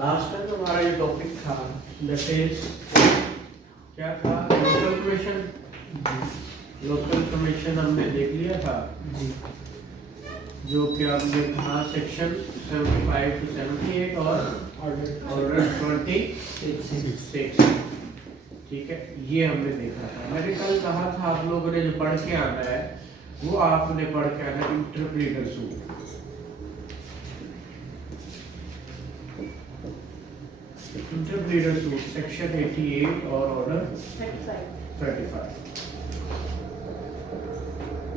Last time हमारा ये topic था दैट इज क्या था, लोकल कमीशन। लोकल कमीशन हमने देख लिया था जी, जो कि हमने कहा सेक्शन 75 to 78 और ऑर्डर 26। ठीक है, ये हमने देखा था। मैंने कल कहा था आप लोगों ने जो पढ़ के आना है वो आपने पढ़ के आना interpreter suit. Interpreter suit section 88 और ऑर्डर 35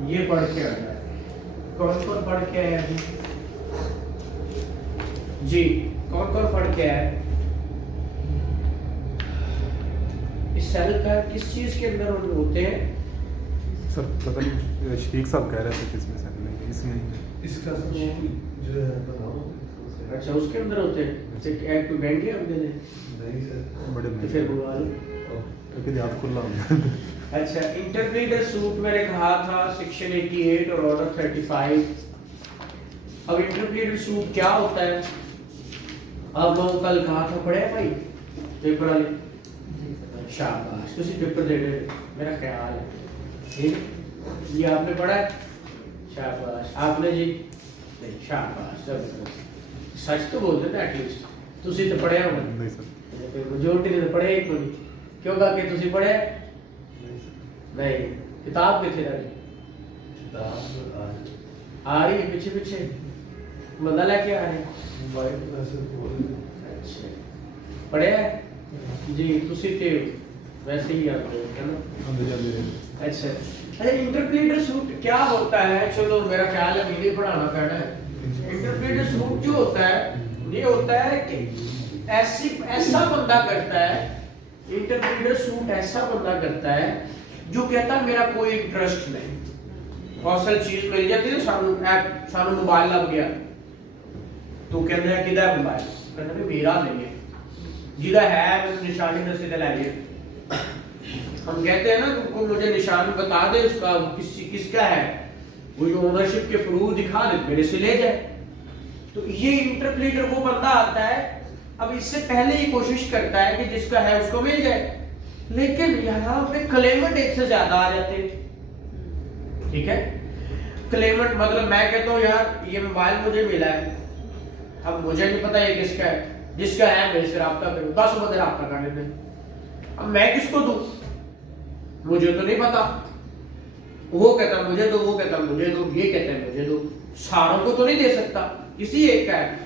ये पढ़ के आना है। कौन कौन पढ़ के आया है जी? कौन कौन पढ़ के आया है? इस सेल का किस चीज के अंदर होते हैं? सर पता नहीं, शरीक साहब कह रहे थे कि इसमें सेल नहीं, इसमें इसका जो है बताओ। अच्छा, उसके अंदर होते हैं। एक कोई बैंक है हमने नहीं सर, बड़े तो फिर बुलवा लो। क्योंकि याद खुला होगा। अच्छा, इंटरप्रेटर सूट मैंने कहा था सेक्शन 88 और ऑर्डर 35। अब इंटरप्रेटर सूट क्या होता है? अब लोगों कल कहा था, पढ़े भाई पेपर वाले? शाबाश, तुसी पेपर दे रहे मेरा ख्याल है। ठीक है, ये आपने पढ़ा है? शाबाश। आपने जी? नहीं, शाबाश। सब सच तो बोल देना एटलीस्ट। तुसी तो पढ़े हो नहीं सर, मेजॉरिटी ने तो पढ़े ही कोई। क्यों कहा कि तुसी पढ़े? नहीं, किताब किथे रही? आ रही है पीछे पीछे, बंदा लेके आ रहे हैं। अच्छा, पढ़े है जी? तुसी ते वैसे ही आते हो है ना? अंदर जाते अच्छा अच्छा, इंटरप्रेटर सूट क्या होता है? चलो, मेरा ख्याल है मुझे पढ़ाना पड़ना है। इंटरप्रेटर सूट जो होता है ये होता है कि ऐसा बंदा करता है, इंटरप्रेटर सूट ऐसा बंदा करता है जो कहता है मेरा कोई इंटरेस्ट नहीं। कौशल चीज मिल जाती है, सानू मोबाइल लग गया तो कहते हैं किदा है मोबाइल? कहते हैं मेरा नहीं है, जिदा है मैं निशानी दस से ले लिया। हम कहते हैं ना तुमको मुझे निशान बता दे उसका किसका है, वो जो ओनरशिप के प्रूफ दिखा दे, मेरे से ले जाए। तो ये इंटरप्रेटर वो बंदा आता है, अब इससे पहले ही कोशिश करता है कि जिसका है उसको मिल जाए, लेकिन यहाँ पे क्लेमेंट एक से ज्यादा आ जाते हैं। ठीक है, क्लेमेंट मतलब मैं कहता हूँ यार ये मोबाइल मुझे मिला है, अब मुझे नहीं पता ये किसका है, जिसका है मेरे से राब्ता करो, 10 बंदे राब्ता कर लेते हैं। अब मैं किसको दूं? मुझे तो नहीं पता। वो कहता मुझे दो, वो कहता मुझे दो, ये कहता है मुझे दो, सारों को तो नहीं दे सकता, किसी एक का है।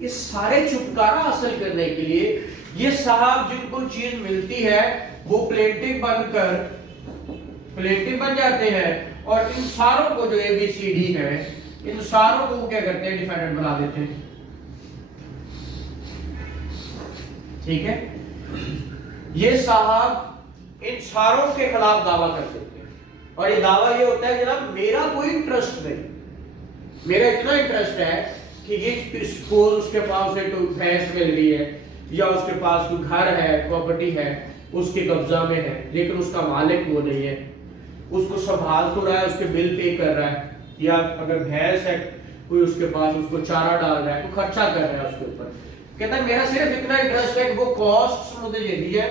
इस सारे छुटकारा हासिल करने के लिए ये साहब जिनको चीज मिलती है वो प्लेंटिव बन जाते हैं, और इन सारों को जो ABCD है इन सारों को क्या करते हैं? डिफेंडेंट बना देते हैं। ठीक है, ये साहब इन सारों के खिलाफ दावा कर देते हैं, और ये दावा ये होता है जनाब मेरा कोई इंटरेस्ट नहीं, मेरा इतना इंटरेस्ट है कि ये सपोज उसके पास एक भैंस मिल रही है या उसके पास कोई घर है, प्रॉपर्टी है, उसके कब्जा में है, लेकिन उसका मालिक वो नहीं है, उसको संभाल तो रहा है, उसके बिल पे कर रहा है, या अगर भैंस है कोई उसके पास उसको चारा डाल रहा है, तो खर्चा कर रहा है उसके ऊपर। कहता है मेरा सिर्फ इतना इंटरेस्ट है कि वो कॉस्ट मुझे देनी है,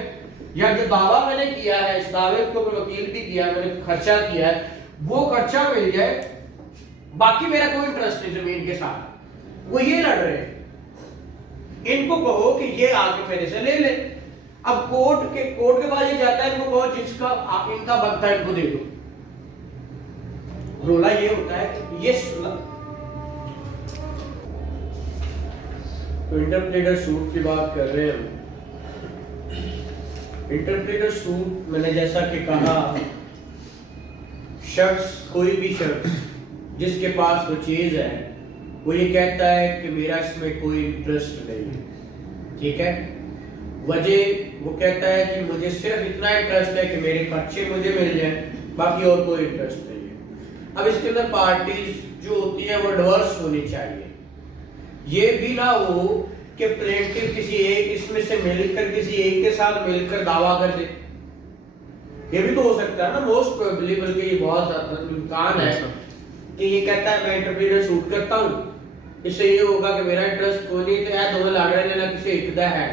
या जो दावा मैंने किया है इस दावे के ऊपर वकील भी किया, मैंने खर्चा किया है, वो खर्चा मिल जाए, बाकी मेरा कोई इंटरेस्ट नहीं जमीन के साथ। वो ये लड़ रहे हैं, इनको कहो कि ये आके मेरे से ले ले। अब कोर्ट के पास ये जाता है, इनको कहो जिसका इनका बनता है इनको दे दो। रोला ये होता है कि ये तो इंटरप्रेटर सूट की बात कर रहे हैं हम। इंटरप्रेटर सूट मैंने जैसा कि कहा, शख्स कोई भी शख्स जिसके पास वो चीज है वो ये कहता है कि मेरा इसमें कोई इंटरेस्ट नहीं। ठीक है, वजह वो कहता है कि मुझे सिर्फ इतना इंटरेस्ट है कि मेरे खर्चे मुझे मिल जाए, बाकी और कोई इंटरेस्ट नहीं है। अब इसके अंदर पार्टीज जो होती है वो डाइवर्स होनी चाहिए। ये भी ना हो कि प्लेंटिव किसी एक इसमें से मिलकर किसी एक के साथ मिलकर दावा कर दे, ये भी तो हो सकता है ना, मोस्ट प्रोबेबली, बल्कि ये बहुत ज्यादा इम्कान है कि ये कहता है मैं इंटरप्रेटर सूट करता हूँ, इससे ये होगा कि मेरा इंटरेस्ट कोई नहीं तो यार दोनों लड़ रहे हैं ना किसी एक दा है,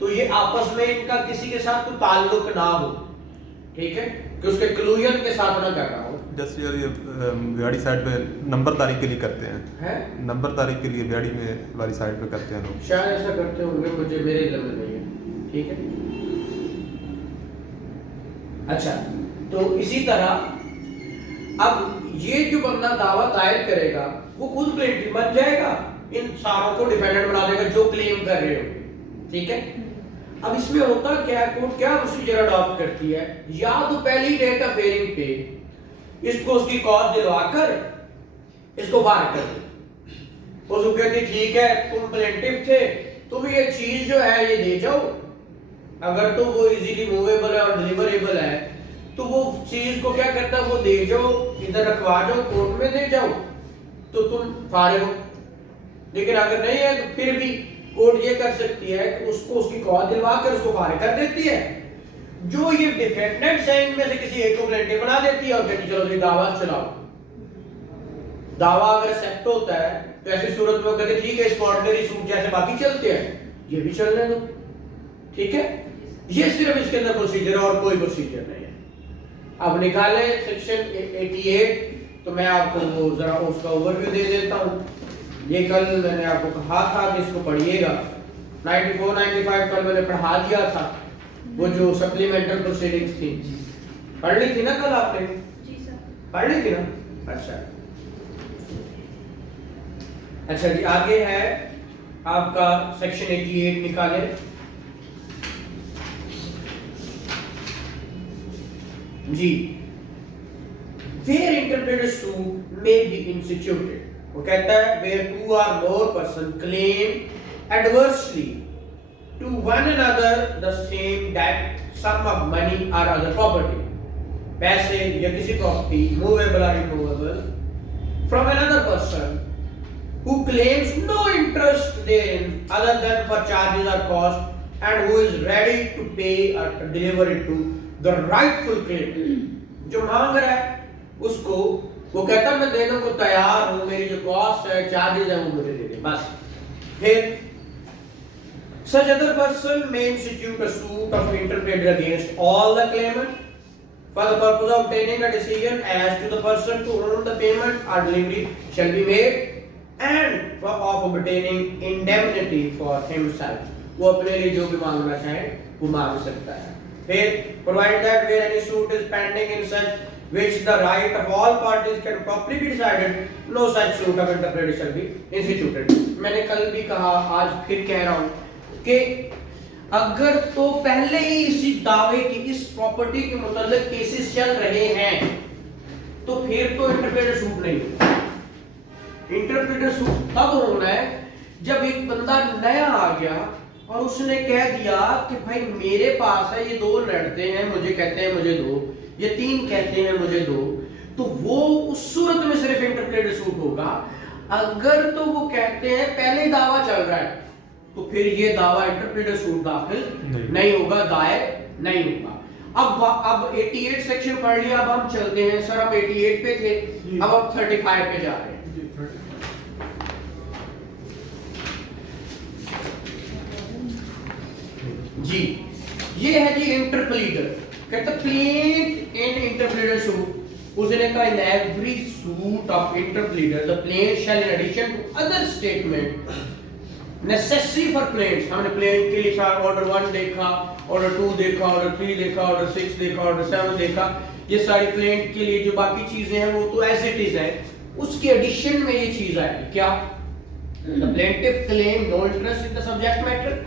तो ये आपस में इनका किसी के साथ कोई ताल्लुक ना हो, ठीक है, कि उसके क्लूजन के साथ ना कर रहा हो। जैसे यार ये व्याड़ी साइड पे नंबरदारी के लिए करते है नंबरदारी के लिए व्याड़ी में वाली साइड पे करते हैं लोग। शायद ऐसा करते होंगे, मुझे मेरे इल्म में नहीं है, ठीक है। अच्छा, तो इसी तरह अब ये जो बंदा दावा दायर करेगा वो खुद प्लेंटिफ बन जाएगा, इन सारों को डिफेंडेंट बना देगा जो क्लेम कर रहे हो, ठीक है। अब इसमें होता क्या, कोर्ट क्या प्रोसीजर अडॉप्ट करती है, या तो पहली डेट ऑफ हियरिंग पे इसको उसकी कॉज दिलवाकर इसको बाहर कर दे, उसको कहती ठीक है तुम प्लेंटिफ थे, तुम ये चीज जो है ये दे जाओ, अगर तो वो इजीली मूवेबल है और डिलीवरेबल है तो वो चीज को क्या करता है वो दे जाओ, इधर रखवा जाओ, कोर्ट में दे जाओ, तो तुम फारिग हो। लेकिन अगर नहीं है तो फिर भी कोर्ट ये कर सकती है कि उसको उसकी कॉज दिलवा कर उसको फारिग कर देती है, जो ये डिफेंडेंट्स हैं इनमें से किसी एक को प्लेंटिफ बना देती है और कहती चलो जी दावा चलाओ। दावा अगर एक्सेप्ट होता है तो ऐसी सूरत में वो कहते ठीक है इसको ऑर्डिनरी सूट जैसे बाकी चलते हैं ये भी चलने दो, ठीक है। ये सिर्फ इसके अंदर प्रोसीजर है और कोई प्रोसीजर नहीं है। अब निकाले सेक्शन 88, तो मैं आपको वो जरा उसका ओवरव्यू दे देता हूँ। ये कल मैंने आपको कहा था कि इसको पढ़िएगा, 94 95 कल मैंने पढ़ा दिया था, वो जो सप्लीमेंटल प्रोसीडिंग्स थी पढ़ ली थी ना कल आपने? जी सर। पढ़ ली थी ना? अच्छा जी, आगे है आपका सेक्शन 88 निकाले। जी, where interpreted suit may be instituted, वो कहता है where two or more person claim adversely to one another the same debt, sum of money or other property, पैसे या किसी property movable or immovable from another person who claims no interest therein other than for charges or cost and who is ready to pay or to deliver it to the rightful claim, जो मांग रहा है उसको वो कहता मैं देने को तैयार हूं, मेरी जो कॉस्ट है चार्जेस है वो मुझे दे दे बस। फिर such other person may institute a suit of interpreter against all the claimant for the purpose of obtaining a decision as to the person to whom the payment or delivery shall be made and for of obtaining indemnity for himself, वो अपने लिए जो भी मांगना चाहे वो मांग सकता है। फिर provide that where any suit is pending in such which the right of all parties can properly be decided, no such suit of interpreter shall be instituted। मैंने कल भी कहा, आज फिर कह रहा हूँ कि अगर तो पहले ही इसी दावे की इस प्रॉपर्टी के मुताबिक केसेस चल रहे हैं तो फिर तो इंटरप्रेटर सूट नहीं होगा। इंटरप्रेटर सूट तब होना है जब एक बंदा नया आ गया और उसने कह दिया कि भाई मेरे पास है, ये दो लड़ते हैं मुझे कहते हैं मुझे दो, ये तीन कहते हैं मुझे दो, तो वो उस सूरत में सिर्फ इंटरप्रेटर सूट होगा। अगर तो वो कहते हैं पहले ही दावा चल रहा है तो फिर ये दावा इंटरप्रेटर सूट दाखिल नहीं होगा, दायर नहीं होगा। अब 88 सेक्शन पढ़ लिया, अब हम चलते हैं सर, हम 88 पे थे, अब हम 35 पे जा रहे हैं। जी, ये है जी इंटरप्लीडर, कहता प्लेंट इन इंटरप्लीडर सूट, उसने कहा in every suit of interpleader the plaint shall in addition to other statement necessary for plaints, हमने प्लेंट के लिए ऑर्डर 1 देखा, ऑर्डर 2 देखा, ऑर्डर 3 देखा, ऑर्डर 6 देखा, ऑर्डर 7 देखा, ये सारी प्लेंट के लिए जो बाकी चीजें हैं वो तो एज इट इज है, उसके एडिशन में ये चीज आएगी क्या, the plaintiff claim no interest in the subject matter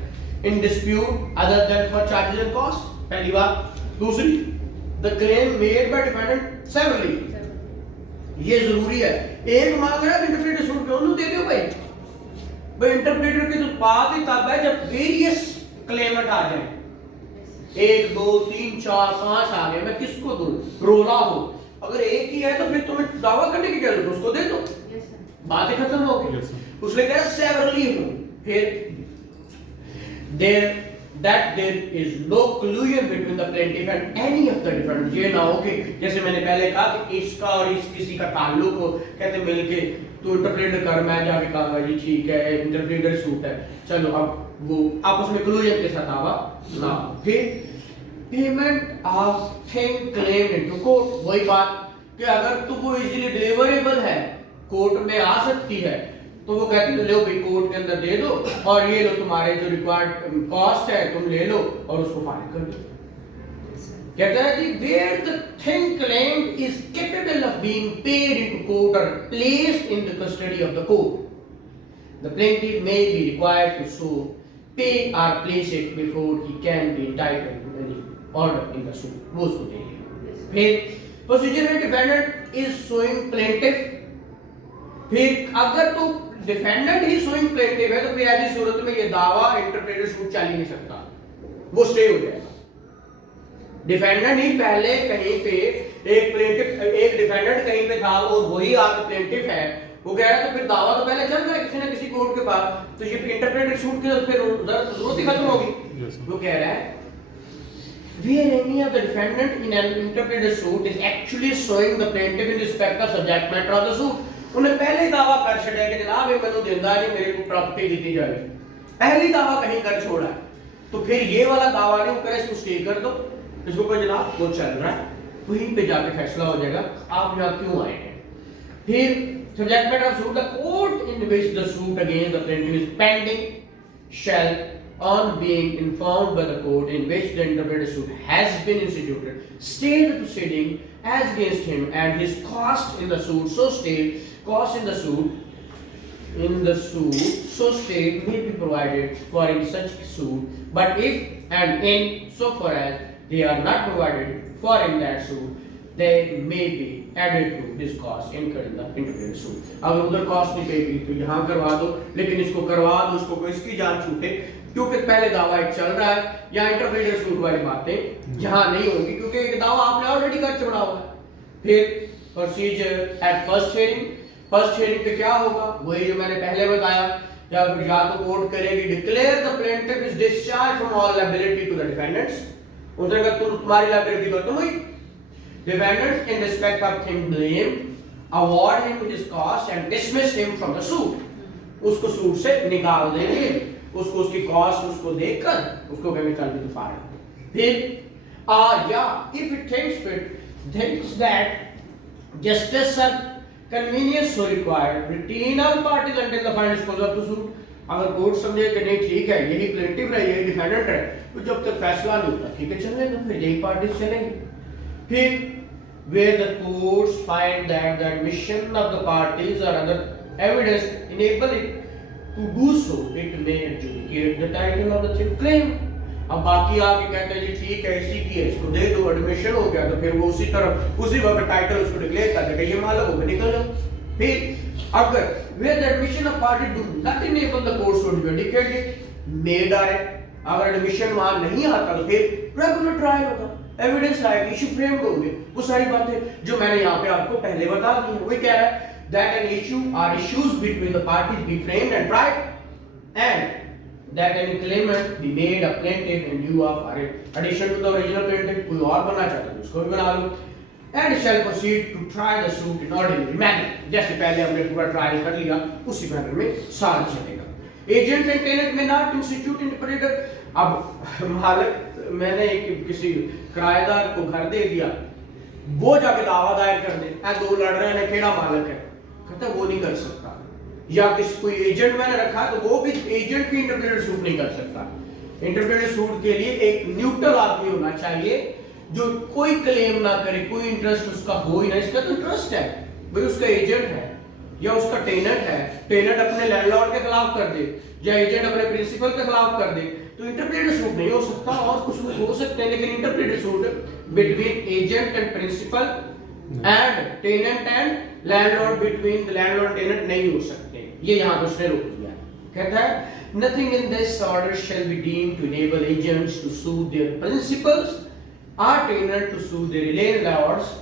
in dispute other than for charges and costs, पहली बात। दूसरी, the claim made by defendant severally, ये जरूरी है। एक मांग रहा है इंटरप्रेटर सूट पे उन्होंने दे दो भाई इंटरप्रेटर की तो बात ही तब है जब वेरियस क्लेमेंट आ जाए, 1 2 3 4 5 आ गए, मैं किसको दूं, रोला हो, अगर एक ही है तो फिर तुम्हें दावा करने की क्या जरूरत, उसको दे दो, बातें खत्म हो गई। उसने कहा सेवरली हो, फिर there is no collusion between the plaintiff and any of the defendants, ये ना हो कि जैसे मैंने पहले कहा कि इसका और इस किसी का ताल्लुक हो, कहते मिलके तो इंटरप्रेटर कर, मैं जाके कहूंगा जी ठीक है इंटरप्रेटर सूट है, चलो अब वो आपस में क्लोजर के साथ आवा ना। फिर payment of thing claim into court, वही बात कि अगर तुमको इजीली डिलीवरेबल है, कोर्ट में आ सकती है, तो वो कहते हैं लो भाई कोर्ट के अंदर दे दो और ये लो तुम्हारे जो रिक्वायर्ड कॉस्ट है तुम ले लो और उसको फाइल कर दो। कहता है कि where the thing claimed is capable of being paid into court or placed in the custody of the court, the plaintiff may be required to so pay or place it before he can be entitled to any order in the suit, वो उसको देंगे। फिर procedure में defendant is sewing plaintiff, फिर अगर तो defendant ही sewing plaintiff है तो फिर ऐसी सूरत में ये दावा इंटरप्रेटर सूट चल ही नहीं सकता, वो स्टे हो जाएगा। डिफेंडेंट ही पहले कहीं पे एक प्लेंटिफ, एक डिफेंडेंट कहीं पे था और वही आगे प्लेंटिफ है, वो कह रहा है तो फिर दावा तो पहले चल रहा है किसी ना किसी कोर्ट के पास, तो ये इंटरप्रेटर सूट की फिर जरूरत ही खत्म होगी। वो कह रहा है where any of the defendant in an interpreted suit is actually suing the plaintiff in respect of subject matter of the suit, उन्हें पहले ही दावा कर छड़े कि जनाब ये मैंने देंदा नहीं, मेरे को प्रॉपर्टी दी जाए, पहली दावा कहीं कर छोड़ा है, तो फिर ये वाला दावा नहीं करे, इसको स्टे कर दो, इसको कोई जनाब वो चल रहा है, वहीं पे जाके फैसला हो जाएगा आप यहाँ क्यों आए हैं। फिर subject matter of suit, the court in which the suit against the plaintiff is pending shall on being informed by the court in which the interpreted suit has been instituted stay the proceeding as against him and his cost in the suit so stayed, cost in the suit so stayed may be provided for in such suit, but if and in so far as they are not provided for in that suit they may be added to this cost incurred in the interpreted suit। अगर उधर cost नहीं पे की तो यहाँ करवा दो, लेकिन इसको करवा दो, इसको कोई इसकी जान छूटे, क्योंकि पहले दावा एक चल रहा है, यहाँ इंटरप्रेटेड सूट वाली बातें यहाँ नहीं होगी क्योंकि एक दावा आपने ऑलरेडी कर छोड़ा हुआ है। फिर procedure at first hearing, first hearing पे क्या होगा, वही जो मैंने पहले बताया, या तो कोर्ट करेगी declare the plaintiff is discharge from all liability to the defendants, उधर का तुम्हारी लायबिलिटी खत्म हुई, defendants in respect of thing blamed award him his cost and dismiss him from the suit, उसको सूट से निकाल देंगे, उसको उसकी कॉस्ट उसको देकर उसको कहेंगे चल भी तो फायर। फिर या if it thinks that justice or convenience so required retain all parties until the final disposal of the suit, अगर कोर्ट समझे कि नहीं ठीक है यही प्लेंटिफ है यही डिफेंडेंट है तो जब तक फैसला नहीं होता ठीक है चलने दो, फिर यही पार्टीज चलेंगी। फिर where the courts find that the admission of the parties or other evidence enable it to do so, it may adjudicate the title of the thing claim। अब बाकी आके कहते हैं जी ठीक है इसी की है इसको दे दो, एडमिशन हो गया तो फिर वो उसी तरह उसी वक्त टाइटल उसको डिक्लेयर कर देगा ये मालूम होगा निकल जाओ। फिर अगर where the admission of party do not enable the courts to adjudicate it may direct, अगर एडमिशन वहां नहीं आता तो फिर रेगुलर ट्रायल होगा, एविडेंस आएगी, इशू फ्रेम्ड होंगे, वो सारी बातें जो मैंने यहाँ पे आपको पहले बता दी हैं। वही कह रहा है that an issue or issues between the parties be framed and tried and that any claimant be made a plaintiff in lieu of or addition to the original plaintiff, कोई और बनना चाहता है उसको भी बना लो, and shall proceed to try the suit in ordinary manner, जैसे पहले हमने पूरा ट्रायल कर लिया उसी मैनर में सारा चलेगा। एजेंट एंड टेनेंट में नॉट इंस्टीट्यूट इंटरप्रेटर, अब मालिक मैंने एक किसी किराएदार को घर दे दिया, वो जाके दावा दायर कर दे दो लड़ रहे हैं केड़ा मालिक है, कहता वो नहीं कर सकता, या किसी कोई एजेंट मैंने रखा तो वो भी एजेंट भी इंटरप्रेटर सूट नहीं कर सकता। इंटरप्रेटर सूट के लिए एक न्यूट्रल आदमी होना चाहिए जो कोई क्लेम ना करे, कोई इंटरेस्ट उसका हो ही ना, इसका तो इंटरेस्ट है भाई उसका एजेंट है या उसका टेनेंट है, टेनेंट अपने लैंडलॉर्ड के खिलाफ कर दे या एजेंट अपने प्रिंसिपल के खिलाफ कर दे तो इंटरप्रेटर सूट नहीं हो सकता, और कुछ हो सकते हैं लेकिन interpleader suit between agent and principal and tenant and landlord between the landlord tenant नहीं हो सकते, ये यहां पे उसने रोक दिया। कहता है nothing in this order shall be deemed to enable agents to sue their principals or tenant to sue their landlords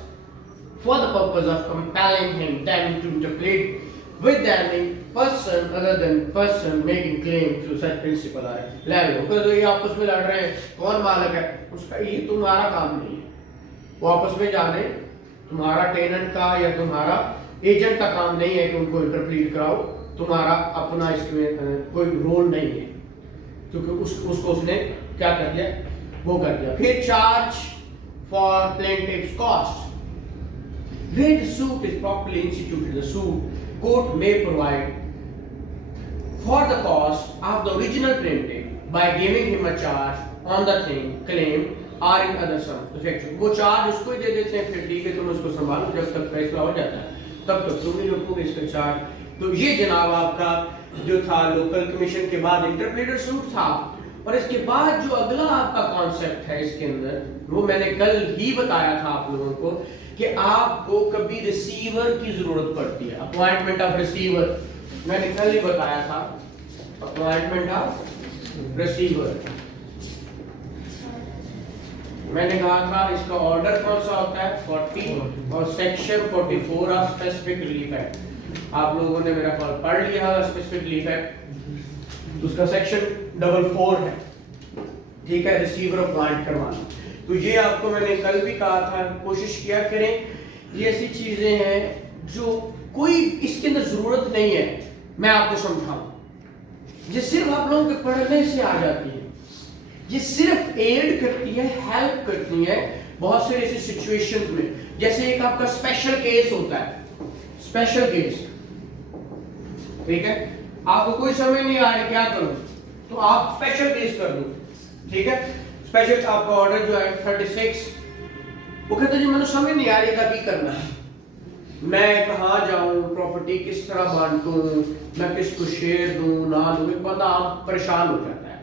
for the purpose of compelling them to interpret with any person other than person making claim to such principal or landlord। तो ये आपस में लड़ रहे हैं कौन मालिक है उसका, ये तुम्हारा काम नहीं है, वो आपस में जाने तुम्हारा टेनेंट का या तुम्हारा एजेंट का काम नहीं है कि उनको इंटरप्रीट कराओ, तुम्हारा अपना इसमें कोई रोल नहीं है, क्योंकि उसको उसने क्या कर दिया, वो कर दिया। फिर charge for plaintiffs cost. When the suit is properly instituted, the suit court may provide for the cost of the original printing by giving him a charge on the thing claimed or in other sums effective। वो charge उसको ही दे देते हैं, फिर ठीक है तुम उसको संभालो, जब तक फैसला हो जाता है तब तक तुम ही रखोगे इसका चार्ज। तो ये जनाब आपका जो था लोकल कमीशन के बाद इंटरप्रेटर सूट था। और इसके बाद जो अगला आपका कॉन्सेप्ट है इसके अंदर, वो मैंने कल ही बताया था आप लोगों को कि आपको कभी रिसीवर की जरूरत पड़ती है, अपॉइंटमेंट ऑफ रिसीवर। मैंने कल ही बताया था अपॉइंटमेंट ऑफ रिसीवर। मैंने कहा था इसका ऑर्डर कौन सा होता है 40 और section 44 of specific relief act. आप लोगों ने मेरा कॉल पढ़ लिया स्पेसिफिक रिलीफ एक्ट, उसका सेक्शन 44 है, ठीक है, रिसीवर अपॉइंट करवाना। तो ये आपको मैंने कल भी कहा था, कोशिश किया करें ये ऐसी चीजें हैं जो कोई इसके अंदर जरूरत नहीं है मैं आपको समझाऊं, ये सिर्फ आप लोगों के पढ़ने से आ जाती है, ये सिर्फ एड करती है, हेल्प करती है बहुत सारी ऐसी सिचुएशंस में। जैसे एक आपका स्पेशल केस होता है, स्पेशल केस, ठीक है, आपको कोई समझ नहीं आ रहा क्या करूं, तो आप स्पेशल केस कर दो, ठीक है। स्पेशल आपका ऑर्डर जो है 36, वो कहते जी मैंने समझ नहीं आ रही था क्या करना है, मैं कहाँ जाऊं, प्रॉपर्टी किस तरह बांटूं, मैं किसको शेयर दूं ना दूं, एक बंदा आप परेशान हो जाता है,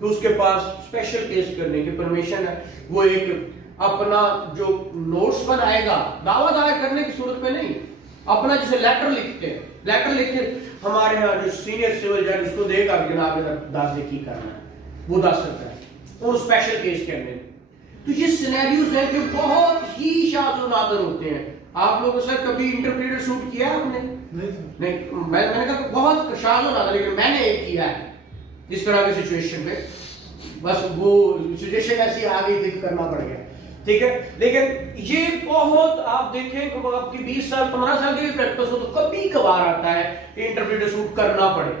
तो उसके पास स्पेशल केस करने की परमिशन है। वो एक अपना जो नोट्स बनाएगा, दावा दायर करने की सूरत में नहीं, अपना जैसे लेटर लिखते हैं, लेटर लिख के हमारे यहाँ जो सीनियर सिविल जज उसको देगा कि जनाब दादे की करना है, वो दस सकता है और स्पेशल केस करने। तो ये सिनेरियोज हैं जो बहुत ही शाज़ व नादिर होते हैं। आप लोगों से कभी इंटरप्रेटर सूट किया है आपने? नहीं, मैंने कहा बहुत शाज़ व नादिर, लेकिन मैंने एक किया है इस तरह की सिचुएशन में, बस वो सिचुएशन ऐसी आ गई थी करना पड़ गया, ठीक है। लेकिन ये बहुत आप देखें कि आपकी 20 साल 15 साल की भी प्रैक्टिस हो तो कभी कभार आता है कि इंटरप्रेटर सूट करना पड़े,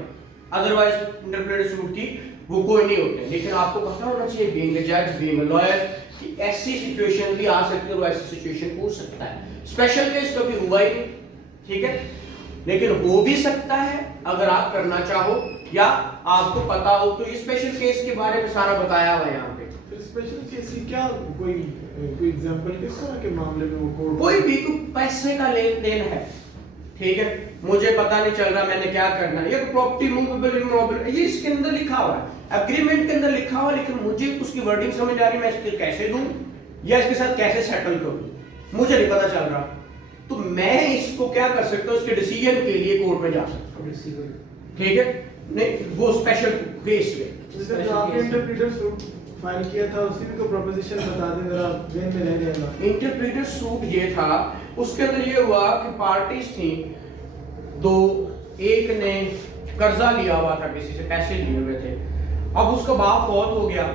अदरवाइज इंटरप्रेटर सूट की वो कोई नहीं होते। लेकिन आपको पता होना चाहिए बीइंग अ जज, बीइंग अ लॉयर, कि ऐसी सिचुएशन भी आ सकती है और ऐसी सिचुएशन हो सकता है। स्पेशल केस कभी हुआ ही नहीं, ठीक है, लेकिन हो भी सकता है अगर आप करना चाहो या आपको पता हो। तो इस स्पेशल केस के बारे में सारा बताया हुआ है यहाँ पे। स्पेशल केस की क्या कोई एग्जांपल किस तरह के मामले में वो कोर्ट कोई भी पैसे का लेन देन है, ठीक है, मुझे पता नहीं चल रहा मैंने क्या करना है, ये प्रॉपर्टी मूवेबल इमूवेबल ये इसके अंदर लिखा हुआ है, एग्रीमेंट के अंदर लिखा हुआ है, लेकिन मुझे उसकी वर्डिंग समझ आ रही, मैं इसके कैसे दूं या इसके साथ कैसे सेटल करूं, मुझे नहीं पता चल रहा। तो मैं इसको क्या कर सकता हूं, उसके डिसीजन के लिए कोर्ट में जा सकता हूं, ठीक है। नहीं वो स्पेशल केस में जैसे जो आपने इंटरप्रेटर सूट फाइल किया था उसकी भी कोई प्रोपोजिशन बता दें जरा, जेल में रह जाएगा। इंटरप्रेटर सूट ये था, उसके अंदर ये हुआ कि पार्टीज थी दो, एक ने कर्जा लिया हुआ था, किसी से पैसे लिए हुए थे, अब उसका बाप फौत हो गया,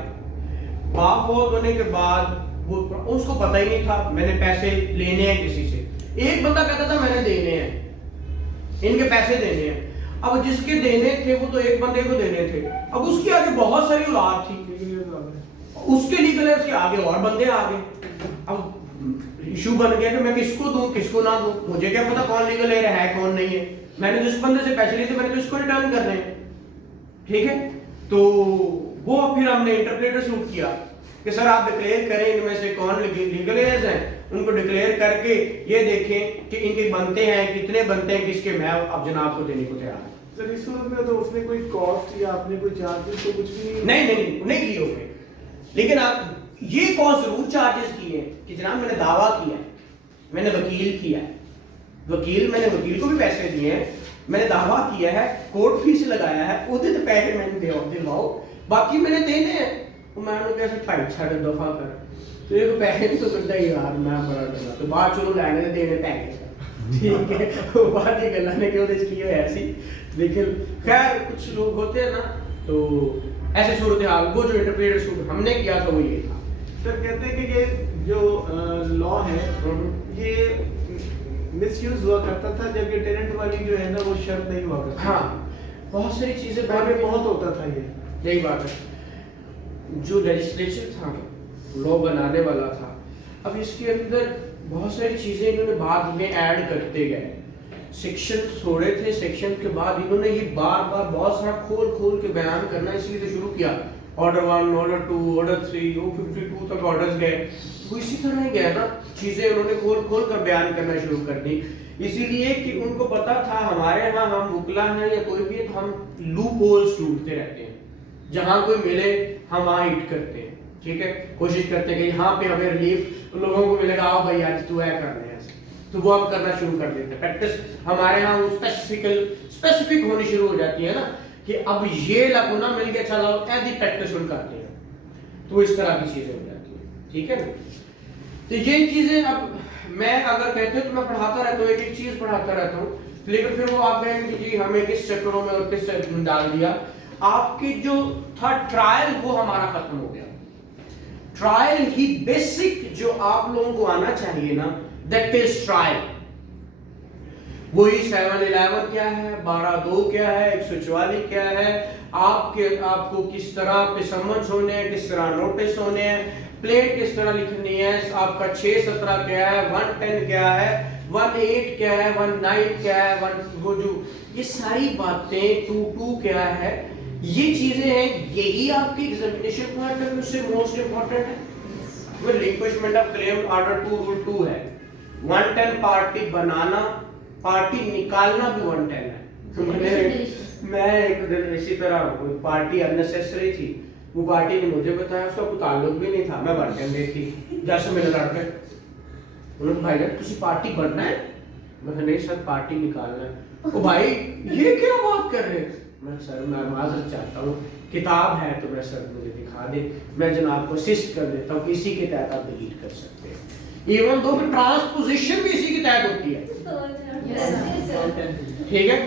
बाप फौत होने के बाद वो उसको पता ही नहीं था मैंने पैसे लेने हैं किसी से। एक बंदा कहता था मैंने देने हैं, इनके पैसे देने हैं, अब जिसके देने थे वो तो एक बंदे को देने थे, अब उसकी आगे बहुत सारी औलाद थी, उसके लीगल है, उसके आगे और बंदे आ गए, अब इशू बन गया कि मैं किसको दूं किसको ना दूं, मुझे क्या पता कौन लीगल है कौन नहीं है, मैंने जिस बंदे से पैसे लिए थे मैंने तो इसको रिटर्न करने हैं, ठीक है। तो वो फिर हमने इंटरप्रेटर सूट किया कि सर आप डिक्लेयर करें इनमें से कौन लीगल एज हैं, उनको डिक्लेयर करके ये देखें कि इनके बनते हैं कितने बनते हैं किसके, मैं अब जनाब को देने को तैयार हूं। सर इस सूरत में तो उसने कोई कॉस्ट या आपने कोई चार्जेस तो कुछ भी नहीं किए होंगे, लेकिन आप ये कॉस्ट जरूर चार्जेस किए कि जनाब मैंने दावा किया है, मैंने वकील किया है, मैंने वकील को भी पैसे दिए हैं, मैंने दावा किया है, कोर्ट फीस लगाया है, ਉਹਦੇ ਤੇ पैसे मैंने दिलवाओ, बाकी मैंने देने हैं। मैं उन्हें कैसे फाइट छाड़ दफा कर, तो ये पैसे तो करता ही यार मैं बड़ा डरा, तो बाद चलो लेने देने पैसे, ठीक है, वो बात ही गल्ला ने क्यों की है ऐसी। लेकिन खैर कुछ लोग होते हैं ना, तो ऐसे सूरत हाल, वो जो इंटरप्रेटर सूट हमने किया था वो ये था। सर कहते हैं कि ये जो लॉ है ये मिसयूज हुआ करता था, जब ये टेनेंट वाली जो है ना वो शर्त नहीं हुआ करती। हाँ, बहुत सारी चीजें पहले बहुत होता था ये। यही बात है, जो लेजिस्लेचर था, लॉ बनाने वाला था, अब इसके अंदर बहुत सारी चीजें इन्होंने बाद में ऐड करते गए। सेक्शन छोड़े थे, सेक्शन के बाद इन्होंने ये बार बार बहुत सारा खोल खोल के बयान करना इसलिए तो शुरू किया। ऑर्डर 1, ऑर्डर 2, ऑर्डर 3, वो 52 तक ऑर्डर्स गए, वो इसी तरह ही गया ना, चीजें उन्होंने खोल खोल कर बयान करना शुरू कर दी। इसीलिए कि उनको पता था हमारे यहाँ हम वुकला हैं या कोई भी है तो हम लूप होल्स ढूंढते रहते हैं, जहां कोई मिले हम वहां हिट करते हैं, ठीक है, कोशिश करते हैं कि यहाँ पे हमें रिलीफ लोगों को मिलेगा, आओ भाई आज तू है करने हैं, तो वो हम करना शुरू कर देते हैं। प्रैक्टिस हमारे यहाँ वो स्पेसिफिक होनी शुरू हो जाती है ना, कि अब ये लकुना मिल गया, चलो ऐसी प्रैक्टिस हम करते हैं, तो इस तरह की चीजें हो जाती है, ठीक है। तो ये चीजें अब मैं अगर कहते हो तो मैं पढ़ाता रहता हूँ, एक एक चीज पढ़ाता रहता हूँ, लेकिन फिर वो आप कहेंगे कि जी हमें किस चक्करों में और किस चक्कर में डाल दिया। आपकी जो था ट्रायल वो हमारा खत्म हो गया। ट्रायल ही बेसिक जो आप लोगों को आना चाहिए ना, दैट इज ट्रायल। वही 711 क्या है, 12(2) क्या है, 144 क्या है, आपको किस तरह पे समन्स होने हैं, किस तरह नोटिस होने हैं, प्लेट किस तरह लिखनी है, आपका 617 क्या है, 110 क्या है, 18 क्या है, 19 क्या है, 1 ये सारी बातें, 22 क्या है, ये चीजें हैं, यही आपकी एग्जामिनेशन पॉइंट ऑफ व्यू से मोस्ट इंपॉर्टेंट है। वो रिलिंक्विशमेंट ऑफ क्लेम ऑर्डर 2 रूल 2 है, 110 पार्टी बनाना, पार्टी निकालना भी 110 है। मैं एक दिन इसी तरह पार्टी अननेसेसरी थी, वो पार्टी ने मुझे बताया, उसका कोई ताल्लुक भी नहीं था, मैं 110 देखी जैसे मेरे लड़के उन्होंने भाई जान तुसी पार्टी बनना है, मैं नहीं सर पार्टी निकालना है। ओ भाई ये क्या बात कर रहे हैं, मैं सर मैं माजरत चाहता हूँ, किताब है तो मैं सर मुझे दिखा दे, मैं जनाब को असिस्ट कर देता हूँ, इसी के तहत आप डिलीट कर सकते हैं, इवन दो कि ट्रांसपोजिशन भी इसी के तहत होती है, ठीक है।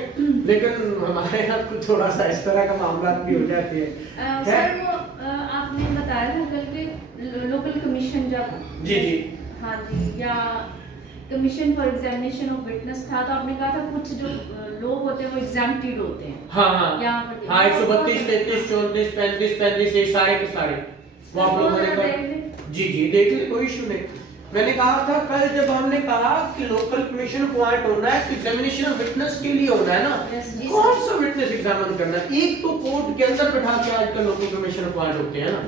लेकिन हमारे यहाँ कुछ थोड़ा सा इस तरह का मामला भी हो जाते हैं। सर वो आपने बताया था कल के लोकल कमीशन जब जी जी हाँ जी, या commission for examination of witness था, तो आपने कहा था कुछ जो लोग होते हैं वो एग्जाम्प्टेड होते हैं। हाँ हाँ यहाँ पर हाँ 132, 33, 34, 35, 35 ये सारे के सारे वो आप लोगों ने जी जी देख ले, कोई इशू नहीं। मैंने कहा था कल जब हमने कहा कि लोकल कमीशन पॉइंट होना है, एग्जामिनेशन ऑफ विटनेस के लिए होना है ना, कौन सा विटनेस एग्जामिन करना है। एक तो कोर्ट के अंदर बैठा के आजकल लोकल कमीशन पॉइंट होते हैं ना,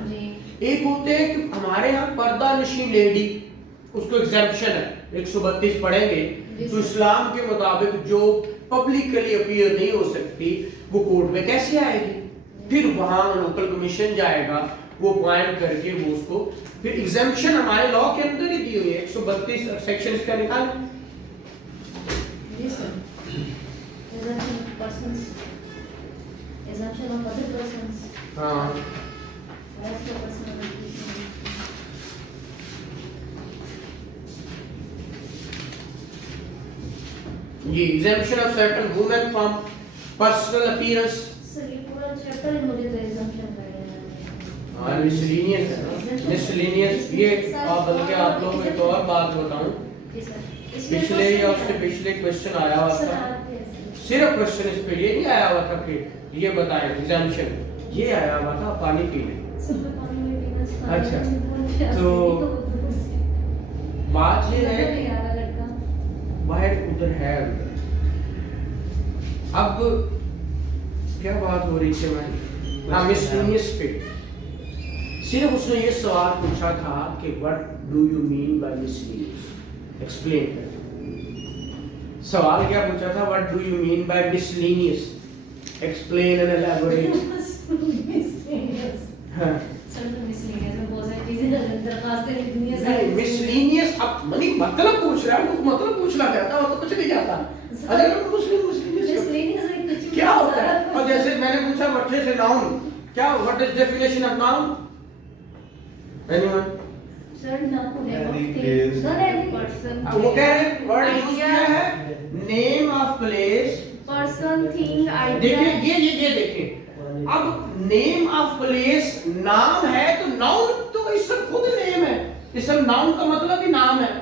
एक होते हैं कि हमारे यहाँ पर्दा नशी लेडी, उसको एग्जेम्पशन है 132 पढ़ेंगे तो इस्लाम के मुताबिक जो पब्लिकली अपीयर नहीं हो सकती वो कोर्ट में कैसे आएगी, फिर वहां लोकल कमीशन जाएगा, वो पॉइंट करके वो उसको फिर एग्जेम्पशन हमारे लॉ के अंदर ही दी हुई है 132 सेक्शन इसका निकाल हाँ ये exemption of certain women from personal appearance sir ये पूरा चैप्टर ही मुझे तो एग्जाम्पशन का हाँ miscellaneous है ना, miscellaneous ये आप बल्कि आप लोगों को एक और बात बताऊं, पिछले या उससे पिछले क्वेश्चन आया हुआ था, सिर्फ क्वेश्चन इस पे ये नहीं आया हुआ था कि ये बताएं exemption, ये आया हुआ था पानी पीने। अच्छा तो बात ये है बाहर उधर है अंदर। अब क्या बात हो रही थी हमारी, हाँ मिसलेनियस पे सिर्फ उसने ये सवाल पूछा था कि what do you mean by miscellaneous, explain कर। सवाल क्या पूछा था, what do you mean by miscellaneous, explain and elaborate. हाँ मिसलेनियस अब मनी मतलब पूछ रहा है, वो मतलब पूछना चाहता है, वो तो कुछ नहीं जाता। अगर मिसलेनियस क्या होता है, और जैसे मैंने पूछा व्हाट इज अ नाउन, क्या what is definition of noun, anyone sir noun है वो कह रहे हैं वर्ड यूज किया है, name of place, person, thing, idea. देखिए ये देखिए, अब नेम ऑफ प्लेस नाम है तो नाउन तो इससे खुद नेम है, इससे नाउन का मतलब ही नाम है।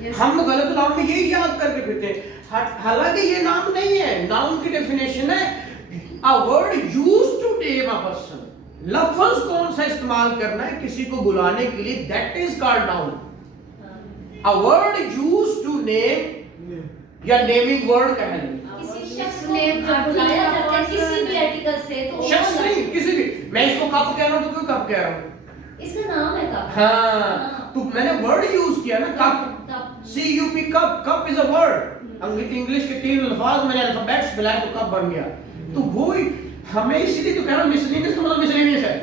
Yes. हम गलत नाम में यही याद करके फिरते हैं, हालांकि ये नाम नहीं है। नाउन की डेफिनेशन है a word used to name a person. लफ्ज कौन सा इस्तेमाल करना है किसी को बुलाने के लिए, that is called noun. A word used to name या नेमिंग वर्ड कह लें। किसी शख्स को बुलाया जाता है किसी भी आर्टिकल से, तो शख्स नहीं, किसी भी। मैं इसको कप कह रहा हूं तो क्यों कप कह रहा हूं? इसका नाम है कप। हाँ, तो मैंने वर्ड यूज किया ना, cup. C U P cup, cup is a word. English के 3 अल्फाज मैंने अल्फाबेट्स मिलाए तो कप बन गया। तो वो ही हमें इसीलिए तो कह रहा हूं मिसलेनियस का मतलब मिसलेनियस है,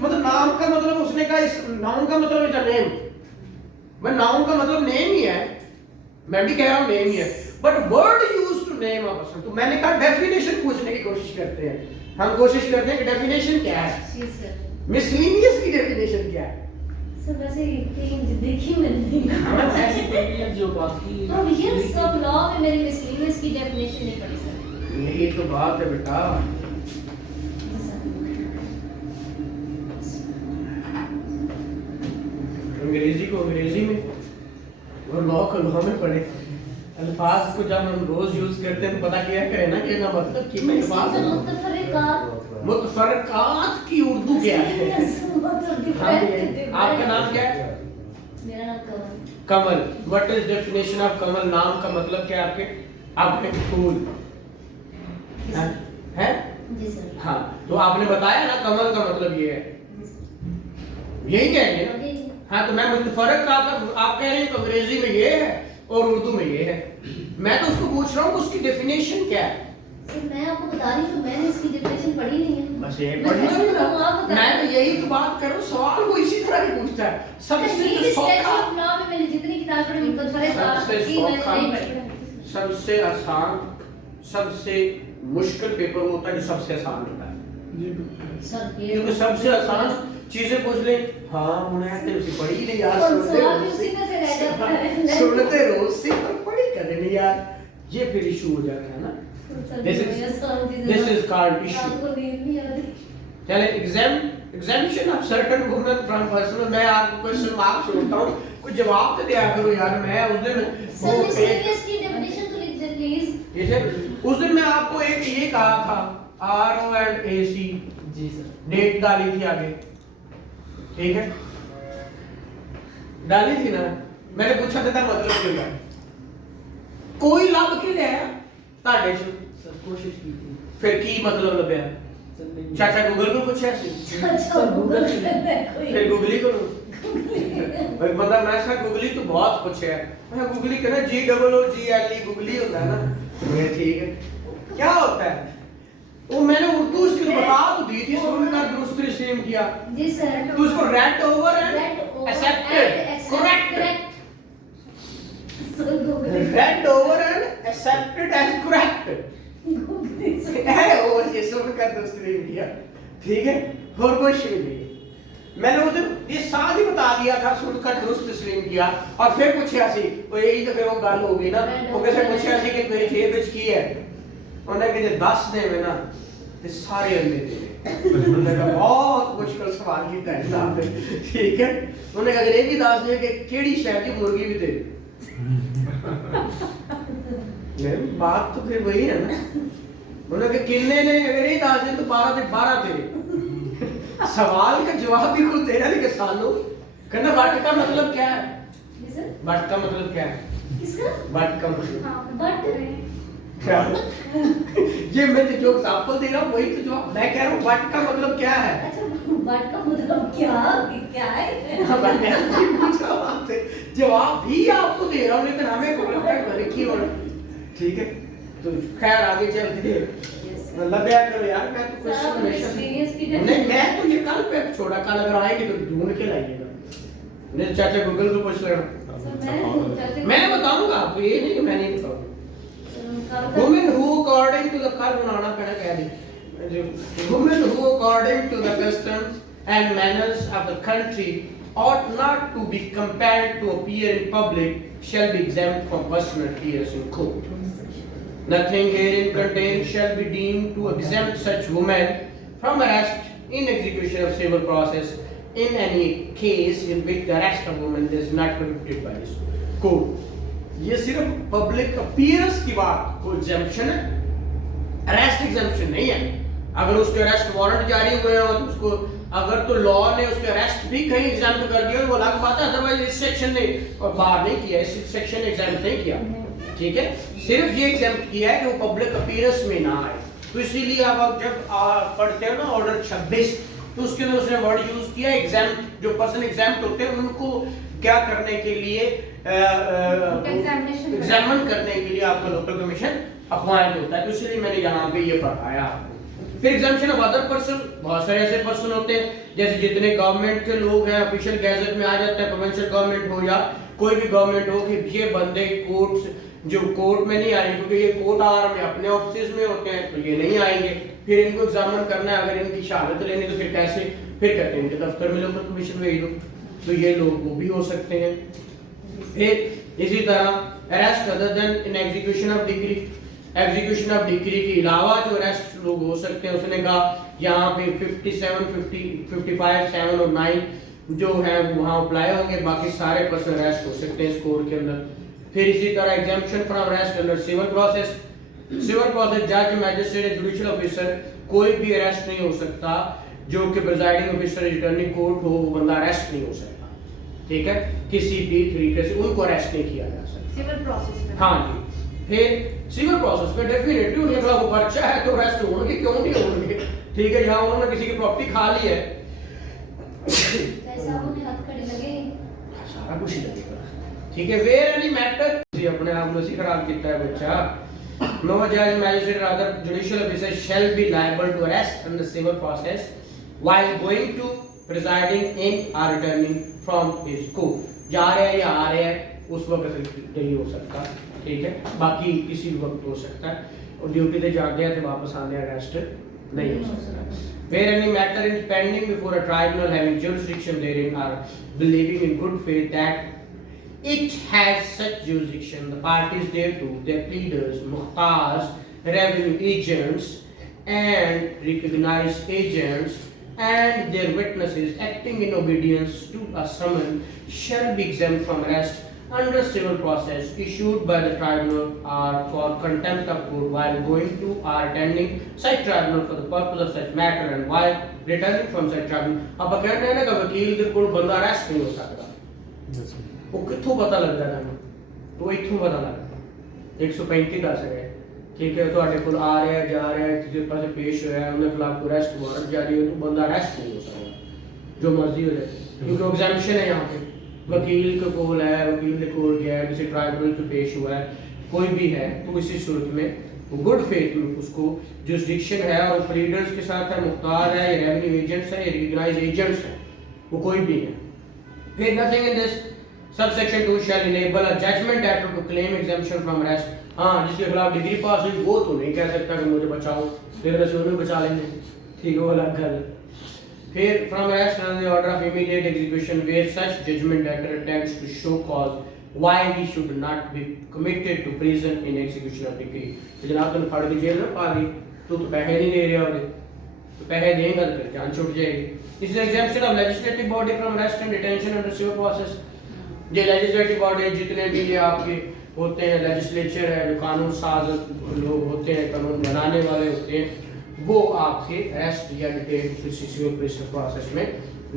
मतलब नाम का मतलब उसने कहा, इस नाउन का मतलब है नेम। मैं नाउन का मतलब नेम ही है, मैं भी कह रहा हूं नेम ही है, but word used to name a person. तो मैंने कहा डेफिनेशन पूछने की कोशिश करते हैं, हम कोशिश करते हैं कि डेफिनेशन क्या है, जी सर। मिसलेनियस की डेफिनेशन क्या है। सर वैसे कहीं देखी मैंने जो बाकी प्रोविजंस ऑफ लॉ में मेरी मिसलेनियस की डेफिनेशन नहीं पढ़ी सर। यही तो बात है बेटा। जी सर। अंग्रेजी को अंग्रेजी में और लॉ को लॉ में पढ़े। अल्फाज को जब हम रोज यूज करते हैं तो पता क्या करें ना कि ना मतलब कि मैं बात मुतफरकात की उर्दू क्या है। हाँ, आपका नाम क्या है? मेरा नाम कमल। कमल। व्हाट इज डेफिनेशन ऑफ कमल? नाम का मतलब क्या है आपके? आपके फूल है? जी सर। हाँ, तो आपने बताया ना कमल का मतलब ये है, यही कहेंगे ना। हाँ, तो मैं मुतफरक का आप कह रहे हैं अंग्रेजी में ये है और उर्दू में ये है। मैं तो उसको पूछ रहा हूँ उसकी डेफिनेशन क्या है। सर मैं आपको बता रही हूँ, मैंने इसकी डेफिनेशन पढ़ी नहीं है। बस ये पढ़ी ना, मैं तो यही तो बात कर रहा हूँ, सवाल वो इसी तरह ही पूछता है। सबसे जो सौखा, में मैंने जितनी किताब पढ़ी उन पर सबसे नहीं सौखा, पढ़ी। सबसे आसान, सबसे मुश्किल पेपर वो होता है जो सबसे आसान होता है। सर ये क्योंकि सबसे आसान चीजें पूछ ले, हाँ उन्हें तो उसी पढ़ी नहीं यार, और सुनते सवाल रोज भी उसी में से रह जाता से है। सुनते रोज से पर पढ़ी करे नहीं यार, ये फिर इशू हो जाता है ना। This is called issue. आपको नींद नहीं आ रही। चले exemption of certain women from personal। मैं आपको क्वेश्चन मार्क छोड़ता हूँ, कुछ जवाब तो दिया करो यार। मैं उस दिन सर मिसलेनियस की डेफिनेशन तो लिख दे प्लीज। ठीक है, उस दिन मैं आपको एक ये कहा था ROAC। जी सर। डेट डाली थी आगे, ठीक है, डाली थी ना। मैंने पूछा था मतलब क्यों है, कोई लाभ के लिए ताड़े से सर कोशिश की थी। फिर की मतलब लभ्या सर नहीं। चाचा गूगल में पूछा सी, अच्छा गूगल पे कोई फिर गूगली करो। भाई बंदा मैं सा गूगली तो बहुत कुछ है, मैं गूगली करना GOOGLE गूगली होता है ना। मैं ठीक है, क्या होता है वो मैंने उर्दू उसकी बता तो दी थी, सुनकर दुरुस्त रिसीव किया। जी सर। तो उसको read over and accepted, correct, read over and accepted as correct है वो, ये सुनकर दुरुस्त रिसीव किया। ठीक है, और कुछ नहीं। मैंने उसे ये साथ ही बता दिया था, सुनकर दुरुस्त रिसीव किया। और फिर पूछा सी वो यही तो फिर वो गल हो गई ना, वो कैसे पूछा सी कि मेरी जेब विच की है, उन्हें कहते 10 दे में ना ते सारे अंडे दे। उन्होंने कहा बहुत मुश्किल सवाल किया है साहब ने, ठीक है। उन्होंने कहा अगर ये भी दस दे कि केड़ी शहर की मुर्गी भी दे। बात तो फिर वही है ना। उन्होंने कहा किन्ने ने, अगर ये 10 दे तो 12 दे 12 दे। सवाल का जवाब भी खुद देना लेकिन सालों कहना बट का मतलब क्या है? जी सर। बट का मतलब क्या है? किसका? बट का मतलब बट क्या? ये मैं जो एग्जांपल दे रहा हूँ वही तो जवाब मैं कह रहा हूँ। बट का मतलब क्या है? अच्छा बट का मतलब क्या है? हाँ, मैंने आपसे पूछा आपसे, जवाब भी आपको दे रहा हूँ लेकिन हमें को लगता है घर की और ठीक है। तो खैर आगे चलते हैं, लब्या करो यार। मैं तो सर, क्वेश्चन हमेशा experience की नहीं, मैं तो ये कल पे छोड़ा, कल अगर आएंगे तो ढूंढ के लाइएगा। नहीं चाचा गूगल से पूछ लेना, मैं बताऊंगा आपको, ये नहीं कि मैं नहीं बताऊंगा। Women who according to the कल बनाना पड़ा कह दी, women who according to the customs and manners of the country ought not to be compelled to appear in public shall be exempt from personal appearance in court. Nothing herein contained shall be deemed to exempt such women from arrest in execution of civil process in any case in which the arrest of women is not prohibited by this code. ये सिर्फ public appearance की बात को exemption है, arrest exemption नहीं है। अगर उसके अरेस्ट वारंट जारी हुए हो तो उसको, अगर तो लॉ ने उसके अरेस्ट भी कहीं एग्जाम्प्ट कर दिया वो अलग बात है, अदरवाइज इस सेक्शन ने बाहर नहीं किया, इस सेक्शन ने एग्जाम्प्ट नहीं किया, ठीक है। सिर्फ ये एग्जाम्प्ट किया है कि वो पब्लिक अपीयरेंस में ना आए। तो इसीलिए आप जब पढ़ते हो ना ऑर्डर 26 तो उसके अंदर उसने वर्ड यूज किया एग्जाम्प्ट, जो पर्सन एग्जाम्प्ट होते हैं उनको क्या करने के लिए, एग्जामिन करने के लिए आपका लोकल कमीशन अपॉइंट होता है। तो इसलिए मैंने यहाँ पे ये पढ़ाया आपको। फिर एग्जाम्पशन ऑफ अदर पर्सन, बहुत सारे ऐसे पर्सन होते हैं जैसे जितने गवर्नमेंट के लोग हैं ऑफिशियल गैजेट में आ जाता है, प्रोविंशियल गवर्नमेंट हो या कोई भी गवर्नमेंट हो, कि ये बंदे कोर्ट जो कोर्ट में नहीं आएंगे क्योंकि ये कोर्ट आवर में अपने ऑफिस में होते हैं तो ये नहीं आएंगे। फिर इनको एग्जामिन करना है, अगर इनकी शहादत लेनी तो फिर कैसे, फिर कहते हैं इनके दफ्तर में लोकल कमीशन भेज दो, तो ये लोग वो भी हो सकते हैं। फिर इसी तरह arrest other then in execution of degree, execution of degree के अलावा जो अरेस्ट लोग हो सकते हैं, उसने कहा यहाँ पे 57, 50, 55, 7 और 9 जो है वहाँ अप्लाई होंगे, बाकी सारे पर्सन अरेस्ट हो सकते हैं इस कोड के अंदर। फिर इसी तरह exemption from arrest under civil process, civil process जज, मैजिस्ट्रेट, जुडिशियल ऑफिसर, कोई भी अरेस्ट नहीं हो सकता जो कि प्रिजाइडिंग ऑफिसर रिटर्निंग कोर्ट हो, वो बंदा अरेस्ट नहीं हो सकता, ठीक है, किसी भी तरीके से उनको अरेस्ट नहीं किया जा सकता सिविल प्रोसेस में। हाँ जी। फिर सिविल प्रोसेस में डेफिनेटली उनके खिलाफ पर्चा है तो अरेस्ट होंगे, क्यों नहीं होंगे, ठीक है। जहाँ उन्होंने किसी की प्रॉपर्टी खा ली है ऐसा उन्हें हथकड़ी लगे, सारा कुछ ही लगेगा, ठीक है। वेयर एनी मैटर जी अपने आप में खराब किया है बच्चा। No judge, magistrate, or other judicial officer shall be liable to arrest in the civil process while going to, presiding in or returning from his court. जा रहे हैं या आ रहे हैं उस वक्त नहीं हो सकता, ठीक है, बाकी किसी भी वक्त हो सकता है, और ड्यूटी पे जाते हैं तो वापस आने अरेस्ट नहीं हो सकता। Where any matter is pending before a tribunal having jurisdiction therein or believing in good faith that it has such jurisdiction, the parties thereto, their pleaders, muhtars, revenue agents, and recognized agents, and their witnesses acting in obedience to a summon shall be exempt from arrest under civil process issued by the tribunal or for contempt of court while going to or attending such tribunal for the purpose of such matter and while returning from such tribunal। अब कहना है ना कि वकील के कोल बंदा arrest नहीं हो सकता, वो किथों पता लगता है ना, तो इथों पता लगता 135 दस है, ठीक है, ਤੁਹਾਡੇ ਕੋਲ ਆ ਰਿਹਾ ਜਾ ਰਿਹਾ ਕਿਸੇ ਪਾਸੇ ਪੇਸ਼ ਹੋਇਆ ਉਹਦੇ ਖਿਲਾਫ ਕੋਈ ਅਰੈਸਟ ਵਾਰੰਟ ਜਾਰੀ ਹੋ तो बंदा अरेस्ट नहीं हो सकता जो मर्जी हो जाए, क्योंकि एग्जामिशन है यहाँ पे, वकील के कोल है, वकील के कोल गया है, किसी ट्राइब्यूनल पे पेश हुआ है, कोई भी है, तो इसी सूरत में गुड फेथ में उसको जुरिस्डिक्शन है और प्लीडर्स के साथ है, मुख्तार है, या रेवेन्यू एजेंट्स है, या रिकॉग्नाइज्ड एजेंट्स है, वो कोई भी है। फिर nothing in this Subsection 2 shall enable a judgment debtor to claim exemption from arrest। हाँ, जिसके खिलाफ डिग्री पास हुई वो तो नहीं कह सकता कि मुझे बचाओ, फिर वैसे उन्हें बचा लेंगे, ठीक है, वो अलग गल। फिर from arrest under the order of immediate execution where such judgment debtor attempts to show cause why he should not be committed to prison in execution of decree। तो जनाब तुम फड़ के जेल में पा दी, तो पैसे नहीं दे रहे होगे, तो पैसे देंगे तो फिर जान छूट जाएगी। This is exemption of legislative body from arrest and detention under civil process। ये लेजिस्लेटिव बॉडी जितने भी ये आपके होते हैं, लेजिस्लेचर है, जो कानून साज लोग होते हैं, कानून बनाने वाले होते हैं, वो आपके अरेस्ट या डिटेन किसी सिविल प्रोसेस में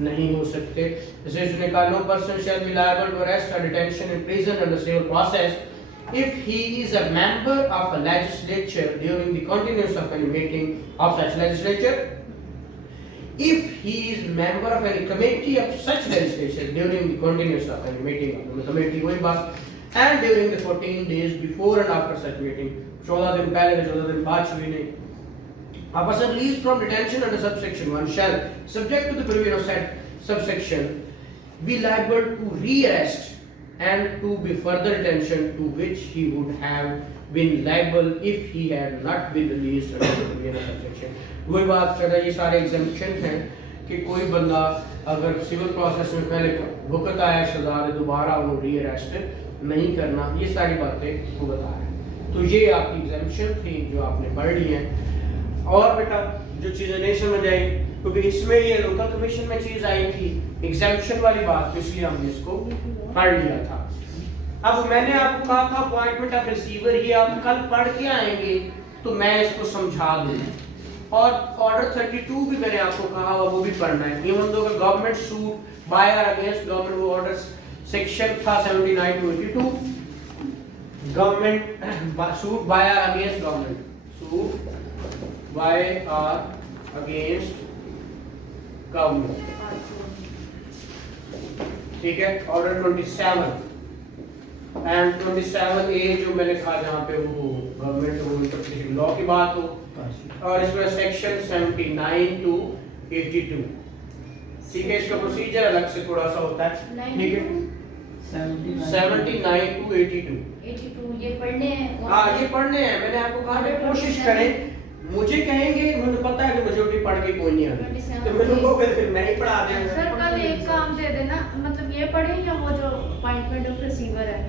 नहीं हो सकते। जैसे इसने कहा no person shall be liable to arrest और detention in prison under civil process if he is a member of a legislature during the continuance of any meeting of such legislature, if he is member of any committee of such legislature during the continuance of any meeting of the committee वही बात, and during the 14 days before and after such meeting, 14 दिन पहले 14 दिन बाद भी नहीं। A person released from detention under subsection 1 shall, subject to the provision of said subsection, be liable to re-arrest and to be further detention to which he would have been liable if he had not been released under the provision of subsection। वही बात कर रहा है, ये सारे exemption हैं कि कोई बंदा अगर सिविल प्रोसेस में पहले भुगत आया सजा है दोबारा वो री अरेस्ट नहीं करना, ये सारी बातें वो बता रहे हैं। तो ये आपकी एग्जेम्पशन थी जो आपने पढ़ ली है। और बेटा जो चीज़ें नहीं समझ आई क्योंकि इसमें ये लोकल कमीशन में चीज़ आई थी एग्जेम्पशन वाली बात, तो इसलिए हमने इसको पढ़ लिया था। अब मैंने आपको कहा था अपॉइंटमेंट ऑफ रिसीवर, ये आप कल पढ़ के आएंगे तो मैं इसको समझा दूंगा। और ऑर्डर 32 भी मैंने आपको कहा वो भी पढ़ना है। Even though government suit by और अगेंस्ट गवर्नमेंट, वो ऑर्डर सेक्शन था 79 to 82, गवर्नमेंट सूट बाय और अगेंस्ट गवर्नमेंट, सूट बाय और अगेंस्ट गवर्नमेंट, ठीक है। ऑर्डर 27 एंड 27A जो मैंने कहा जहाँ पे वो गवर्नमेंट वो इंटरप्रिटेशन लॉ की बात हो, और इसमें सेक्शन 79 to 82, ठीक है। इसका प्रोसीजर अलग से थोड़ा सा होता है, ठीक है। 79 to 82 ये पढ़ने हैं। हाँ ये पढ़ने हैं, मैंने आपको कहा कि कोशिश करें। मुझे कहेंगे, मुझे पता है कि मेजॉरिटी पढ़ के कोई नहीं आती, तो मैं लोगों को फिर नहीं पढ़ा देंगे। सर कल एक काम दे देना, मतलब ये पढ़े या वो जो अपॉइंटमेंट ऑफ रिसीवर है।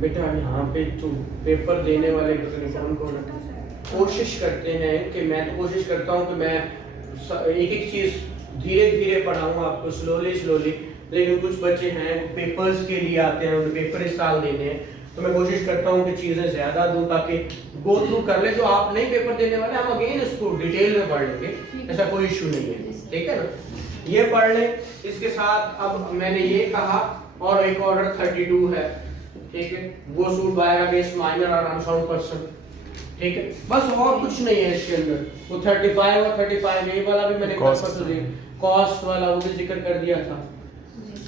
बेटा यहाँ पे जो पेपर देने वाले कौन कौन है, कोशिश करते हैं कि मैं तो कोशिश करता हूँ कि मैं एक एक चीज़ धीरे धीरे पढ़ाऊँ आपको, स्लोली, लेकिन कुछ बच्चे हैं पेपर्स के लिए आते हैं, उन्हें पेपर इस साल देने हैं, तो मैं कोशिश करता हूँ कि चीज़ें ज़्यादा दूँ ताकि गो थ्रू कर ले। जो आप नहीं पेपर देने वाले हम अगेन इसको डिटेल में पढ़ लेंगे, ऐसा कोई इशू नहीं है, ठीक है ना। ये पढ़ लें। इसके साथ अब मैंने ये कहा, और एक ऑर्डर 32 है, ठीक है, वो सूट बाय अगेंस्ट माइनर और अनसाउंड पर्सन, ठीक है। बस और कुछ नहीं है इसके अंदर। वो 35 और 35A वाला भी मैंने कॉस्ट वाला वो भी जिक्र कर दिया था।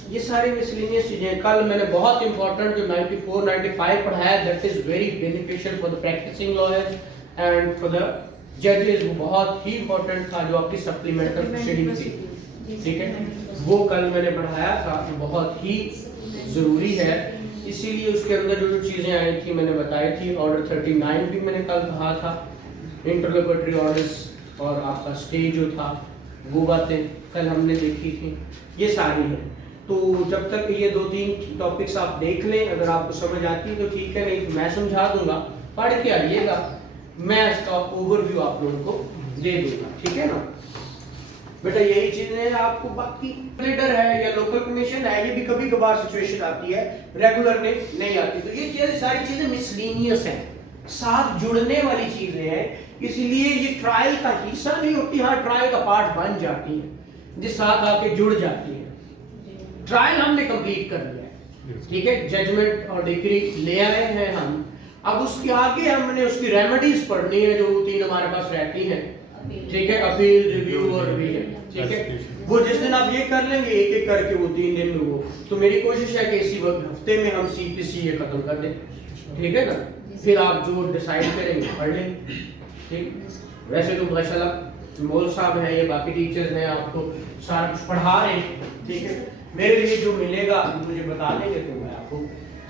ये सारी मिसलेनियस चीजें कल मैंने बहुत इंपॉर्टेंट जो 94 95 पढ़ाया, that is very beneficial for the practising lawyers and for the जजेस, वो बहुत ही इंपॉर्टेंट था जो आपकी सप्लीमेंट्री प्रोसीडिंग थी, ठीक है, वो कल मैंने पढ़ाया था, बहुत ही जरूरी है। इसीलिए उसके अंदर जो चीजें आई थी मैंने बताई थी। ऑर्डर 39 भी मैंने कल कहा था, इंटरलोक्यूटरी ऑर्डर्स और आपका स्टे जो था वो बातें कल हमने देखी थी, ये सारी है। तो जब तक ये 2-3 टॉपिक्स आप देख लें, अगर आपको समझ आती है तो ठीक है, नहीं मैं समझा दूंगा, पढ़ के आइएगा, मैं इसका ओवरव्यू आप लोगों को दे दूंगा, ठीक है ना बेटा। यही चीजें आपको, बाकी लीडर है या लोकल कमीशन है, ये भी कभी कभार सिचुएशन आती है, रेगुलर नहीं आती, तो ये चीजें सारी चीजें मिसलेनियस हैं, साथ जुड़ने वाली चीजें हैं, इसलिए ये ट्रायल का हिस्सा नहीं होती, हाँ ट्रायल का पार्ट बन जाती है, जिस साथ आके जुड़ जाती है। ट्रायल हमने कंप्लीट कर लिया है, ठीक है, जजमेंट और डिक्री ले आए हैं हम, अब उसके आगे हमने उसकी रेमेडीज पढ़नी है जो 3 हमारे पास रहती हैं, ठीक है, अपील, रिव्यू और रिवीजन, ठीक है। वो जिस दिन आप ये कर लेंगे एक एक करके वो 3 दिन में वो, तो मेरी कोशिश है कि इसी हफ्ते में हम CPC ये खत्म कर दें, ठीक है ना, फिर आप जो डिसाइड करेंगे पढ़ लेंगे, ठीक। वैसे तो माशाल्लाह मोल साहब हैं, ये बाकी टीचर्स हैं, आपको सारा कुछ पढ़ा रहे हैं, ठीक है। मेरे लिए जो मिलेगा मुझे बता देंगे तो मैं आपको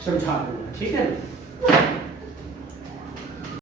समझा दूंगा, ठीक है ना।